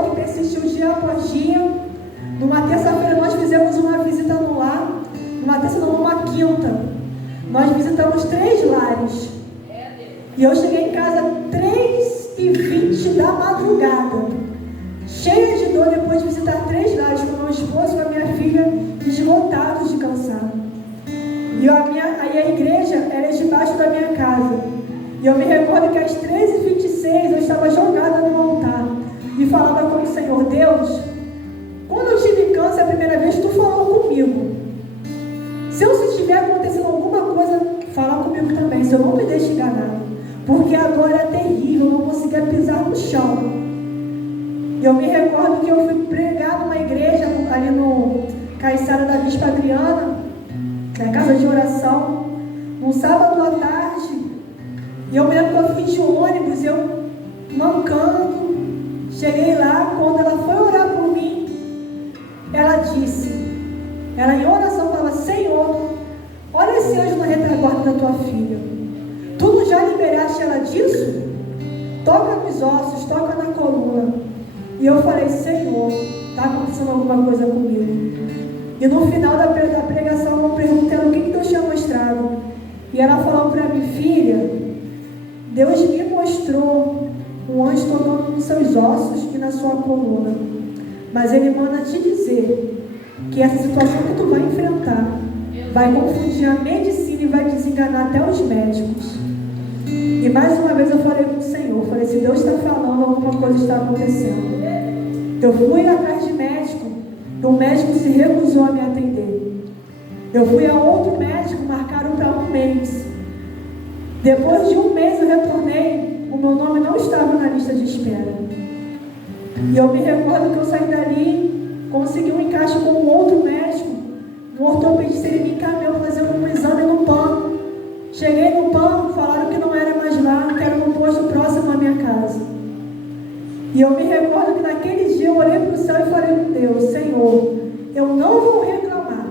que persistiu dia após dia. Numa terça-feira nós fizemos uma visita no lar, numa quinta. Nós visitamos 3 lares. E eu cheguei em casa 3h20 da madrugada, cheia de dor, depois de visitar 3 lares com meu esposo e com a minha filha, esgotados de cansado. E aí a igreja era debaixo da minha casa. E eu me recordo que às 13h26 eu estava jogada no altar e falava com o Senhor, Deus, quando eu tive câncer a primeira vez, tu falou comigo. Se estiver acontecendo alguma coisa, fala comigo também, se eu não me deixo enganar. Porque a dor era terrível, eu não conseguia pisar no chão. E eu me recordo que eu fui pregar numa igreja ali no Caiçara da Bispa Adriana, na casa de oração, um sábado à tarde. E eu me lembro que eu fui de ônibus, eu mancando, cheguei lá, quando ela foi orar por mim, ela em oração falava, Senhor, olha esse anjo na retaguarda da tua filha. Tu não já liberaste ela disso? Toca nos ossos, toca na coluna. E eu falei, Senhor, está acontecendo alguma coisa comigo. E no final da pregação eu perguntei o que Deus tinha mostrado. E ela falou para mim: filha, Deus me mostrou um anjo tocando nos seus ossos e na sua coluna. Mas Ele manda te dizer que essa situação que tu vai enfrentar vai confundir a medicina e vai desenganar até os médicos. E mais uma vez eu falei com o Senhor, falei: se Deus está falando, alguma coisa está acontecendo. Eu fui atrás de médico, e o médico se recusou a me atender. Eu fui a outro médico, marcaram para 1 mês. Depois de 1 mês eu retornei, o meu nome não estava na lista de espera. E eu me recordo que eu saí dali, consegui um encaixe com um outro médico, um ortopedista. Ele me encaminhou fazendo um exame no PAN. Cheguei no PAN, falaram que não era mais lá, que era no posto próximo à minha casa. E eu me recordo que naquele dia eu olhei para o céu e falei com Deus: Senhor, eu não vou reclamar,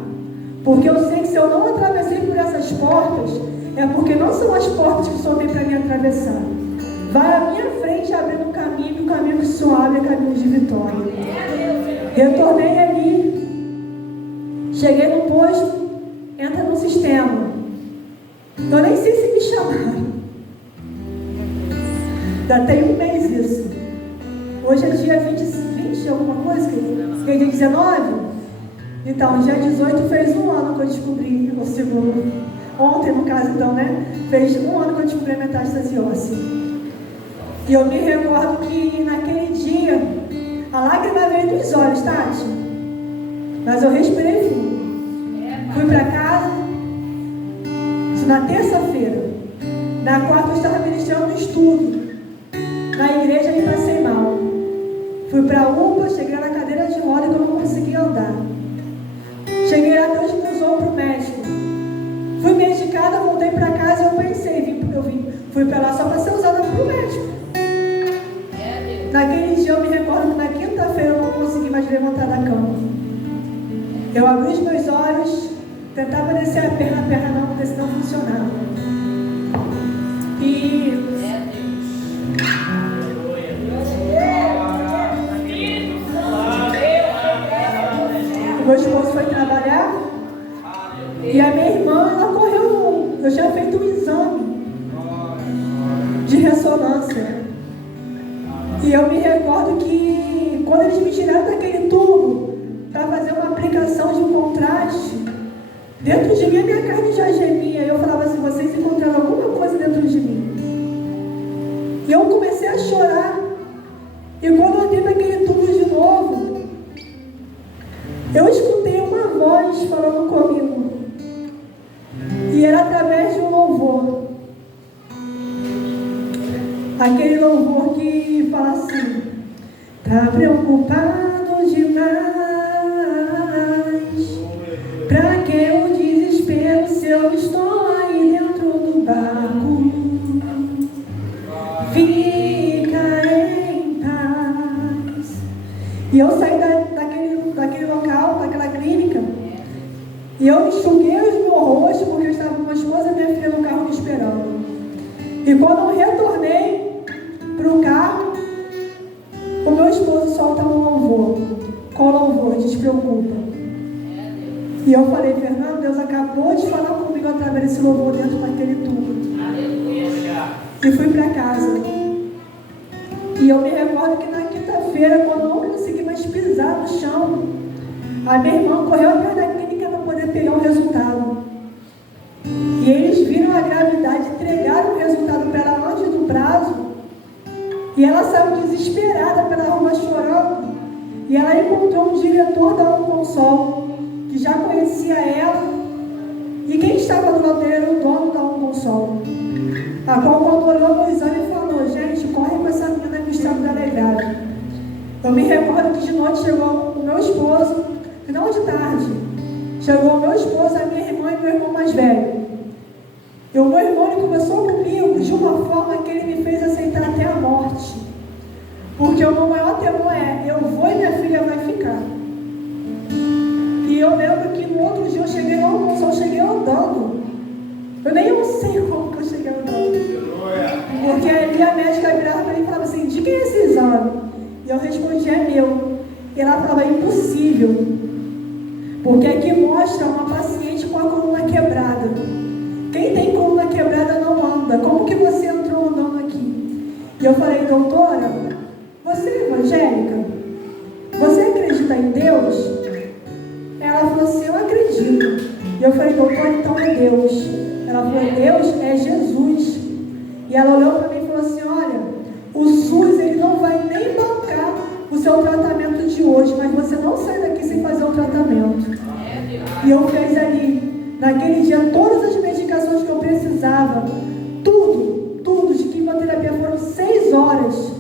porque eu sei que se eu não atravessei por essas portas, é porque não são as portas que o Senhor tem para me atravessar. Vai à minha frente abrindo um caminho, e o caminho que o Senhor abre é caminho de vitória. Retornei ali, cheguei no posto, entra no sistema. Eu nem sei se me chamaram. Já tem 1 mês isso. Hoje é dia 20 alguma coisa? Que é dia 19? Então, dia 18 fez 1 ano que eu descobri o segundo. Ontem, no caso, então, né? Fez 1 ano que eu descobri a metástase óssea. E eu me recordo que naquele dia, a lágrima veio dos olhos, Tati. Mas eu respirei fundo. Fui para casa, isso na terça-feira. Na quarta eu estava ministrando estudo. Na igreja me passei mal. Fui para a UPA, cheguei na cadeira de roda que eu não conseguia andar. Cheguei lá, Deus me usou para o médico. Fui medicada, voltei para casa e eu pensei, fui para lá só para ser usada para o médico. Naquele dia eu me recordo que na quinta-feira eu não consegui mais levantar da cama. Eu abri os meus olhos, tentava descer a perna não funcionava. E meu esposo foi trabalhar e a minha irmã, ela correu. Eu tinha feito um exame de ressonância. E eu me recordo que quando eles me tiraram daquele tubo para fazer uma aplicação de um contraste, dentro de mim a minha carne já gemia. E eu falava assim: vocês encontraram alguma coisa dentro de mim? E eu comecei a chorar. E quando eu entrei naquele tubo de novo, eu escutei uma voz falando comigo. E era através de um louvor. Aquele louvor que fala assim: tá preocupado demais, pra que o desespero se eu estou aí dentro do barco? Fica em paz. E eu saí daquele local, daquela clínica, e eu enxuguei o meu rosto, porque eu estava com minha esposa e minha filha no carro me esperando. E quando eu retornei para o carro, o meu esposo solta um louvor. Qual louvor? Despreocupa. E eu falei: Fernando, Deus acabou de falar comigo através desse louvor dentro daquele tubo. E fui para casa. E eu me recordo que na quinta-feira, quando eu não consegui mais pisar no chão, a minha irmã correu atrás da clínica para poder pegar o resultado. E eles viram a gravidade, entregaram o resultado para ela antes do prazo. E ela saiu desesperada pela rua chorando. E ela encontrou um diretor da Unconsol, que já conhecia ela. E quem estava do lado dele era o dono da Unconsol. A qual, quando olhou no exame, falou: gente, corre com essa menina que o estado dela é grave. Eu me recordo que de noite chegou o meu esposo, final de tarde. Chegou o meu esposo, a minha irmã e meu irmão mais velho. E o meu irmão, ele começou comigo de uma forma que ele me fez aceitar até a morte. Porque o meu maior temor é: eu vou e minha filha vai ficar. E eu lembro que no outro dia eu cheguei lá, eu só cheguei andando. Eu nem sei como que eu cheguei andando. Porque ali a médica virava para mim e falava assim: de quem é esse exame? E eu respondia: é meu. E ela falava: impossível. Porque aqui mostra uma paciente com a coluna quebrada. Quem tem coluna quebrada não anda. Como que você entrou andando aqui? E eu falei, doutora, você é evangélica? Você acredita em Deus? Ela falou assim, eu acredito. E eu falei, doutora, então é Deus. Ela falou, Deus é Jesus. E ela olhou para mim e falou assim, olha, o SUS ele não vai nem bancar o seu tratamento de hoje, mas você não sai daqui sem fazer o tratamento. E eu fiz ali, naquele dia, todas as medicações que eu precisava, tudo de quimioterapia, foram 6 horas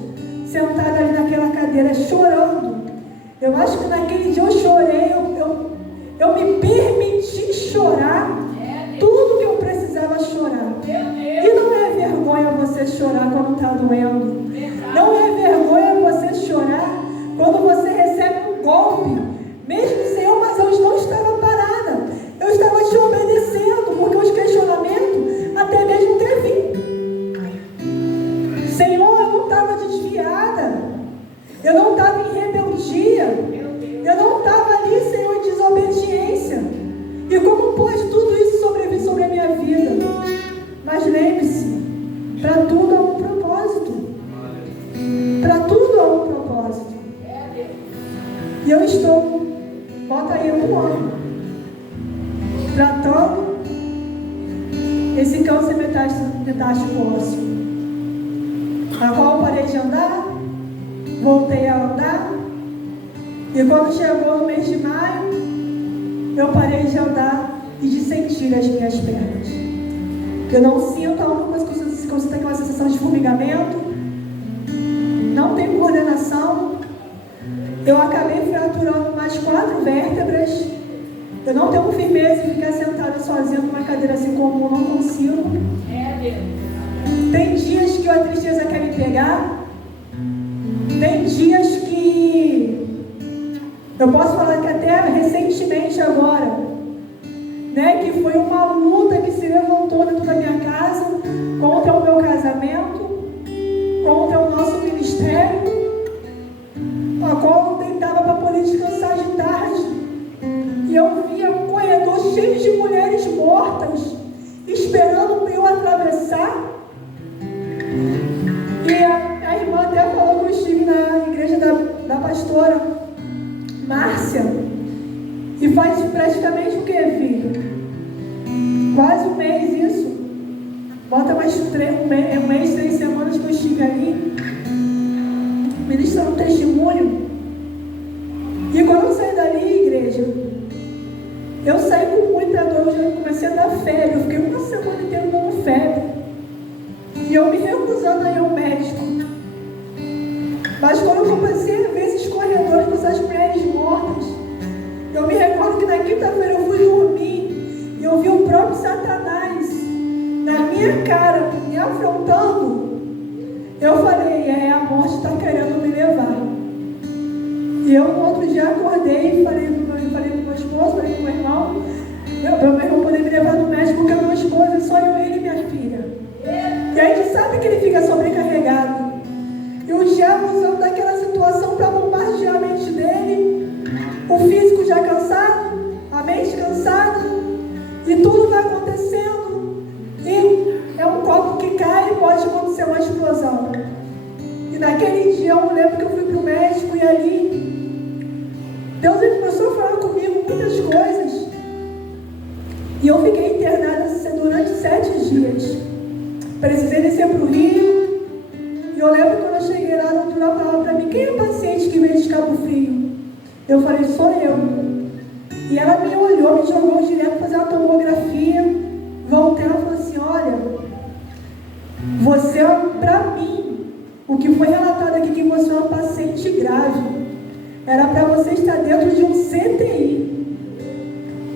sentada ali naquela cadeira, chorando. Eu acho que naquele dia eu chorei, eu me permiti chorar tudo que eu precisava chorar. E não é vergonha você chorar quando está doendo. Não é vergonha você chorar quando você recebe um golpe. Mesmo, Senhor, mas eu não estava parada. Eu estava te obedecendo, porque os questionamentos até mesmo ter vindo. Senhor, eu não estava desviada. Eu não estava em rebeldia. Eu não estava ali, Senhor, em desobediência. E como pode tudo isso sobreviver sobre a minha vida? Mas lembre-se, para tudo há um propósito. Para tudo há um propósito. E eu estou, bota aí 1 ano, tratando esse câncer metástico ósseo, a qual eu parei de andar, voltei a andar, e quando chegou no mês de maio, eu parei de andar e de sentir as minhas pernas. Eu não sinto a única coisa que eu sinto é uma sensação de formigamento, não tenho coordenação, eu acabei fraturando mais 4 vértebras, eu não tenho firmeza em ficar sentada sozinha numa cadeira assim comum, não consigo. Tem dias que a tristeza quer me pegar, tem dias que eu posso falar que até recentemente agora, né, que foi uma luta que se levantou dentro da minha casa contra o meu casamento, contra o nosso ministério, a qual eu deitava para poder descansar de tarde, e eu via um corredor cheio de mulheres mortas, esperando eu atravessar. E a irmã até falou que eu estive na igreja da pastora Márcia, e faz praticamente o que, filho? Quase um mês isso. Bota mais um mês, 3 semanas que eu estive ali, ministrando um testemunho. E quando eu saí dali, igreja, eu saí com muita dor, eu já comecei a dar febre, eu fiquei 1 semana inteira dando febre. E eu me recusando a ir ao médico. Mas quando eu comecei a ver esses corredores com essas mulheres mortas, eu me recordo que na quinta-feira eu fui dormir e eu vi o próprio Satanás na minha cara, me afrontando. Eu falei, a morte está querendo me levar. E eu no outro dia acordei e falei com meu esposo, falei com meu irmão, para meu irmão poder me levar no médico, porque meu esposo é só eu, ele e minha filha. E a gente sabe que ele fica sobrecarregado. E o diabo usando daquela situação para bombardear a mente dele, o físico já cansado, a mente cansada, e tudo vai acontecendo, e é um copo que cai e pode acontecer uma explosão. E naquele dia eu lembro que eu fui para o médico e ali Deus começou a falar comigo muitas coisas, e eu fiquei internada durante 7 dias. Precisei descer para o Rio. E eu lembro quando eu cheguei lá, a doutora falava para mim, quem é o paciente que veio de Cabo Frio? Eu falei, sou eu. E ela me olhou, me jogou direto para fazer uma tomografia. Voltei, ela falou assim, olha, você, para mim, o que foi relatado aqui, que você é uma paciente grave, era para você estar dentro de um CTI.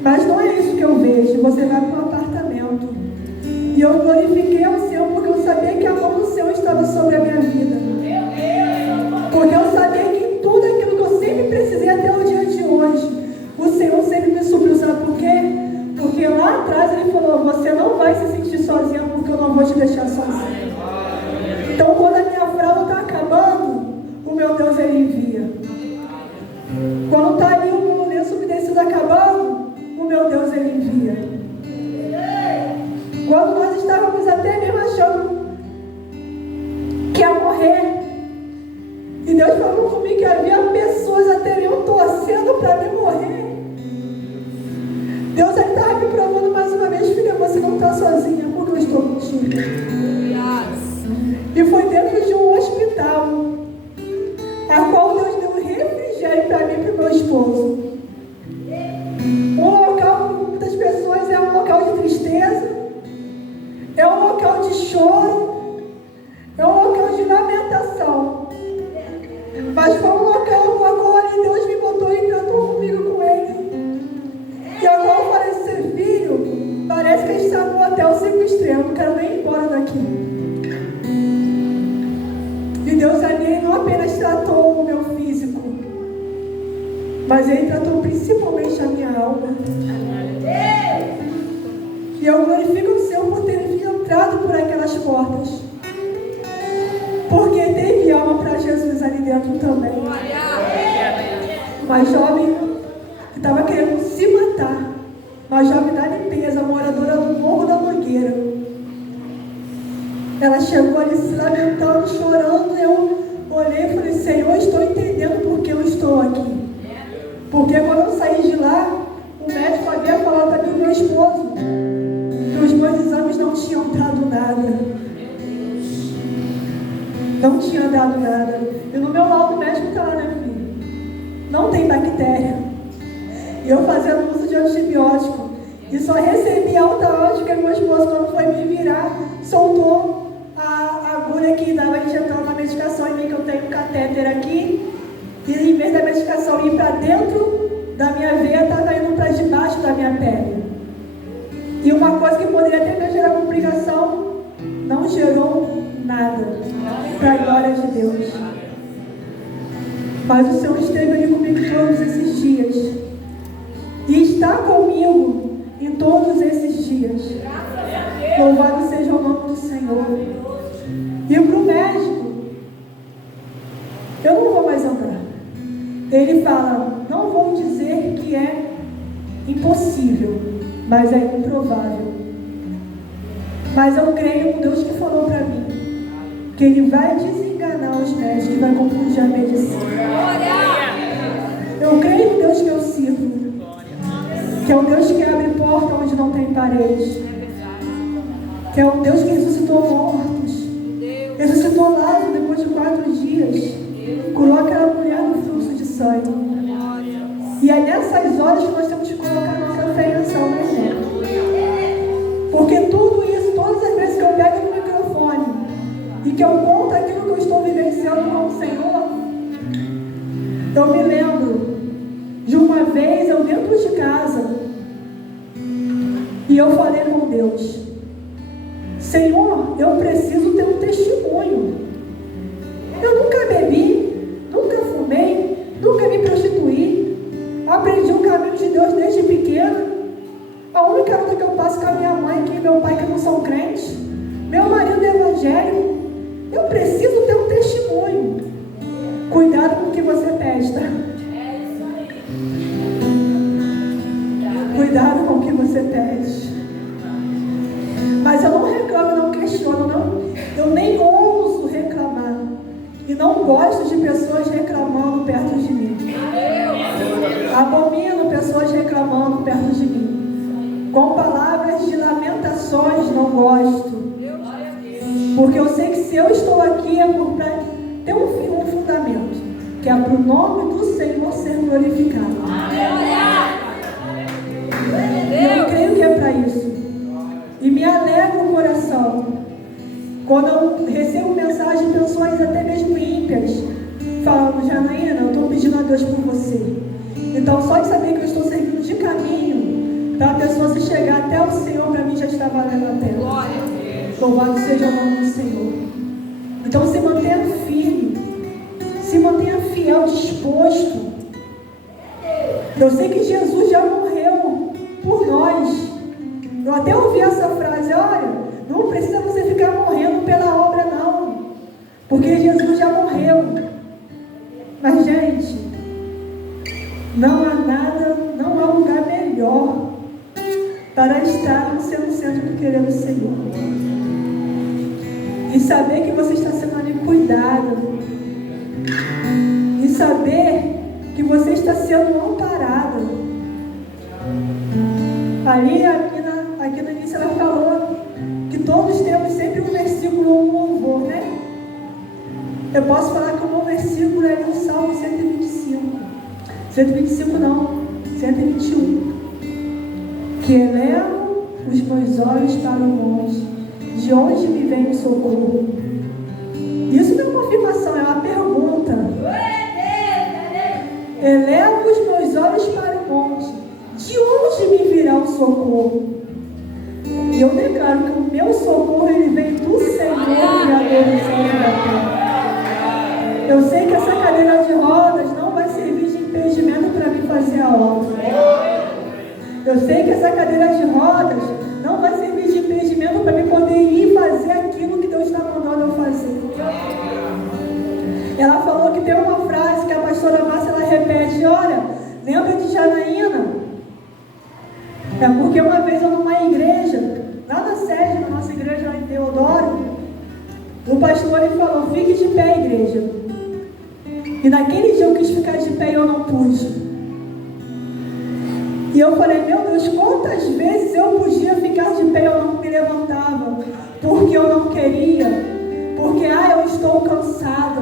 Mas não é isso que eu vejo, você vai para um apartamento. E eu glorifiquei ao Senhor, porque eu sabia que a mão do Senhor estava sobre a minha vida. Porque eu sabia que em tudo aquilo que eu sempre precisei até o dia de hoje, o Senhor sempre me supriu. Sabe por quê? Porque lá atrás Ele falou, você não vai se sentir sozinha, porque eu não vou te deixar sozinha. Então quando a minha fralda está acabando, o meu Deus Ele envia. Quando Deus falou comigo que havia pessoas até eu torcendo para me morrer. Deus estava me provando mais uma vez, filha, você não está sozinha, porque eu estou contigo. E foi dentro de um hospital, a qual Deus deu um refrigério para mim e para o meu esposo. Um local que muitas pessoas é um local de tristeza, é um local de choro, é um local de lamentação. Mas foi um local no qual ali Deus me botou e tratou comigo com ele. E agora eu falei assim, filho, parece que a gente está no hotel 5 estrelas, não quero nem ir embora daqui. E Deus ali não apenas tratou o meu físico, mas Ele tratou principalmente a minha alma. E eu glorifico o Senhor por ter entrado por aquelas portas, porque teve alma para Jesus ali dentro também. Uma jovem que estava querendo se matar, uma jovem da limpeza, moradora do Morro da Nogueira. Ela chegou ali se lamentando, chorando. Eu olhei e falei, Senhor, estou entendendo por que eu estou aqui. Porque quando eu saí de lá, o médico havia falado para mim, meu esposo, que os meus exames não tinham dado nada. Não tinha dado nada. E no meu laudo médico está lá, né, filho? Não tem bactéria. E eu fazendo uso de antibiótico. E só recebi alta hoje que meu esposo, quando foi me virar, soltou a agulha que estava injetando a medicação em mim, que eu tenho um catéter aqui. E em vez da medicação ir para dentro da minha veia, estava indo para debaixo da minha pele. E uma coisa que poderia até me gerar complicação, não gerou nada. Para a glória de Deus. Mas o Senhor esteve ali comigo todos esses dias. E está comigo em todos esses dias. Louvado seja o nome do Senhor. E para o médico, eu não vou mais andar. Ele fala, não vou dizer que é impossível, mas é improvável. Mas eu creio no Deus que falou para mim, que Ele vai desenganar os médicos e vai confundir a medicina. Eu creio no Deus que eu sirvo, que é um Deus que abre porta onde não tem parede, que é um Deus que ressuscitou mortos, ressuscitou Lázaro depois de 4 dias, curou aquela mulher no fluxo de sangue. E é nessas horas que nós temos que colocar nossa fé em ação, né, irmão? Porque tudo isso, todas as vezes que eu pego no microfone e que eu conto aquilo que eu estou vivenciando com o Senhor, eu me lembro de uma vez eu dentro de casa e eu falei com Deus, Senhor, eu preciso ter um testemunho. Eu nunca bebi, nunca fumei, nunca me prostituí, aprendi o caminho de Deus desde pequena. A única luta que eu passo com a minha mãe e meu pai que não são crentes, meu marido é evangélico. Eu preciso ter um testemunho. Cuidado com o que você pede, tá? Cuidado com o que você pede. Mas eu não reclamo, não questiono, não. Eu nem ouso reclamar. E não gosto de pessoas reclamando perto de mim. Abomino pessoas reclamando perto de mim. Com palavras de lamentações, não gosto. Porque eu sei que se eu estou aqui é para ter um fundamento, que é para o nome do Senhor ser glorificado. E eu creio que é para isso. E me alegra o coração quando eu recebo mensagem de pessoas até mesmo ímpias, falando, Janaína, eu estou pedindo a Deus por você. Então só de saber que eu estou servindo de caminho para a pessoa se chegar até o Senhor, para mim já está valendo a pena. Louvado seja o nome do Senhor. Então se mantenha firme, se mantenha fiel, disposto. Eu sei que Jesus já morreu por nós. Eu até ouvi essa frase, olha, não precisa você ficar morrendo pela obra não, porque Jesus já morreu. Mas gente, não há nada, não há lugar melhor para estar no centro do querer do Senhor. E saber que você está sendo ali cuidado. saber que você está sendo amparada. Ali, aqui no início ela falou que todos temos sempre um versículo ou um louvor, né? Eu posso falar que o meu versículo é o Salmo 125. 125 não, 121. Que elevo os meus olhos para o monte, de onde me vem o socorro. Isso não é uma afirmação, é uma pergunta. Elevo os meus olhos para o monte, de onde me virá o socorro? E eu declaro que o meu socorro ele vem do Senhor, Criador do céu e da terra. Eu sei que essa cadeira de rodas não vai servir de impedimento para mim fazer a obra. Eu sei que essa cadeira de rodas não vai servir de impedimento para mim poder ir fazer aquilo que Deus está mandando eu fazer. Ela falou que tem uma frase que a pastora Márcia ela repete: olha, lembra de Janaína? É porque uma vez eu numa igreja, lá na sede da nossa igreja lá em Teodoro, o pastor ele falou: fique de pé, igreja. E naquele dia eu quis ficar de pé e eu não pude. E eu falei: meu Deus, quantas vezes eu podia ficar de pé e eu não me levantava? Porque eu não queria. Porque, eu estou cansada.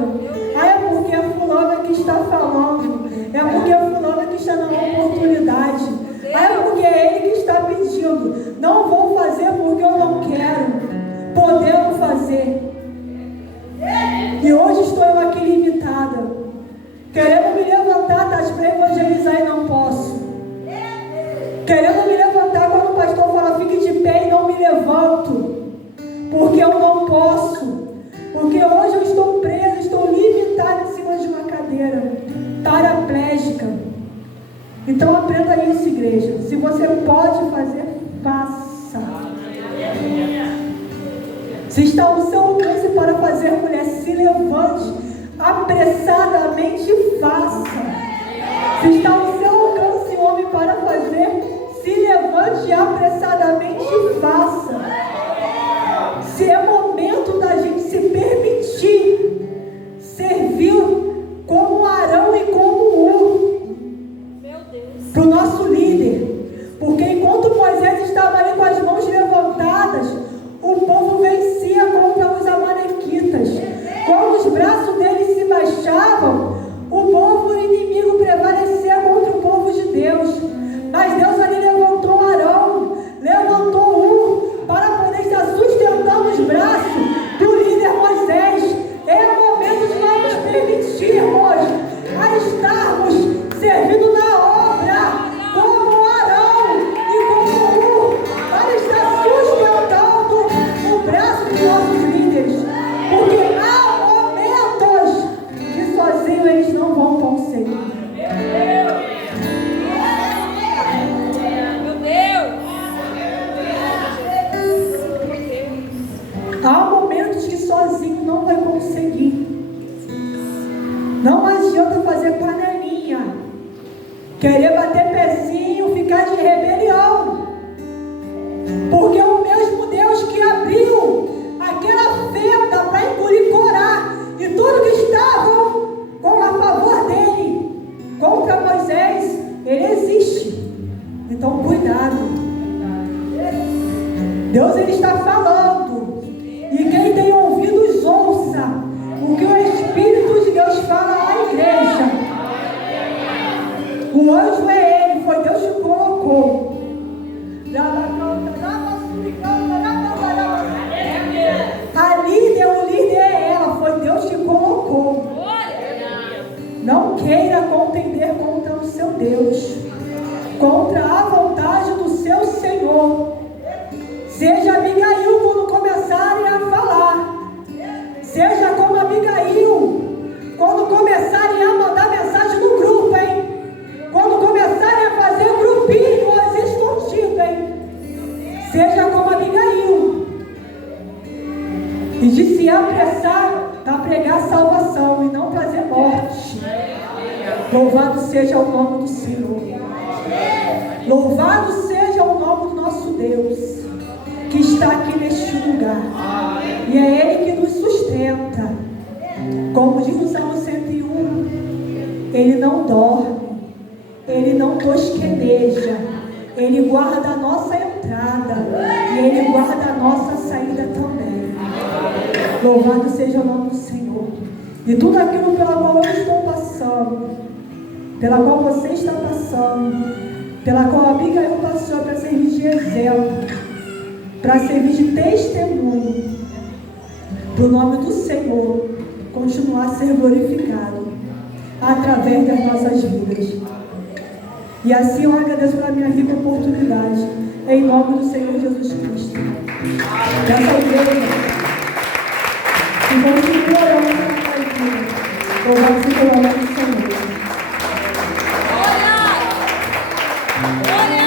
É porque a fulana que está falando. É porque a fulana que está dando oportunidade. É porque é ele que está pedindo. Não vou fazer porque eu não quero. Podendo fazer. E hoje estou eu aqui limitada. Querendo me levantar, para evangelizar e não posso. Querendo me levantar quando o pastor fala fique de pé e não me levanto. Porque eu não posso. Porque hoje eu estou presa, estou limitada em cima de uma cadeira paraplégica. Então aprenda isso, igreja. Se você pode fazer, faça. Se está no seu alcance para fazer, mulher, se levante apressadamente e faça. Se está no seu alcance, homem, para fazer, se levante apressadamente e faça. Se é momento da gente se permitir servir como Arão e como Ur para o nosso líder. Porque enquanto Moisés estava ali com as mãos levantadas, o povo vencia contra os amalequitas. Quando os braços deles se baixavam, o povo inimigo prevalecia contra o povo de Deus. Mas Deus ali levantou Arão, levantou Ur, para poder estar sustentando os braços do líder Moisés. É o momento de nós nos permitirmos a estarmos servindo na obra, como Arão e como Ur, para estar sustentando o braço dos nossos líderes. Porque há momentos que sozinhos eles não vão conseguir. Há momentos que sozinho não vai conseguir. Não adianta fazer panelinha, querer bater pezinho, ficar de rebelião. Porque é o mesmo Deus que abriu aquela fenda para engolir Corá e tudo que estavam a favor dele contra Moisés, ele existe. Então cuidado. Deus ele está falando. E quem tem ouvidos, ouça o que o Espírito de Deus fala à igreja. O anjo é ele, foi Deus que colocou. A líder, o líder é ela, foi Deus que colocou. Não queira contender contra o seu Deus, contra a vontade do seu Senhor. Seja Abigail quando começarem a falar. Seja como Abigail quando começarem a mandar mensagem no grupo, hein? Quando começarem a fazer grupinhos escondidos, hein? Seja como Abigail. E de se apressar para pregar salvação e não trazer morte. Louvado seja o nome do Senhor. Louvado seja o nome do nosso Deus, que está aqui neste lugar. E é Ele que nos sustenta. Como diz o Salmo 101, Ele não dorme, Ele não tosqueneja, Ele guarda a nossa entrada e Ele guarda a nossa saída também. Louvado seja o nome do Senhor. E tudo aquilo pela qual eu estou passando, pela qual você está passando, pela qual a Abigail passou, para servir de exemplo, para servir de testemunho, para o nome do Senhor continuar a ser glorificado através das nossas vidas. E assim eu agradeço pela minha rica oportunidade, em nome do Senhor Jesus Cristo. Dessa igreja, que continue orando pela minha vida, louvado seja o nome do Senhor. Glória!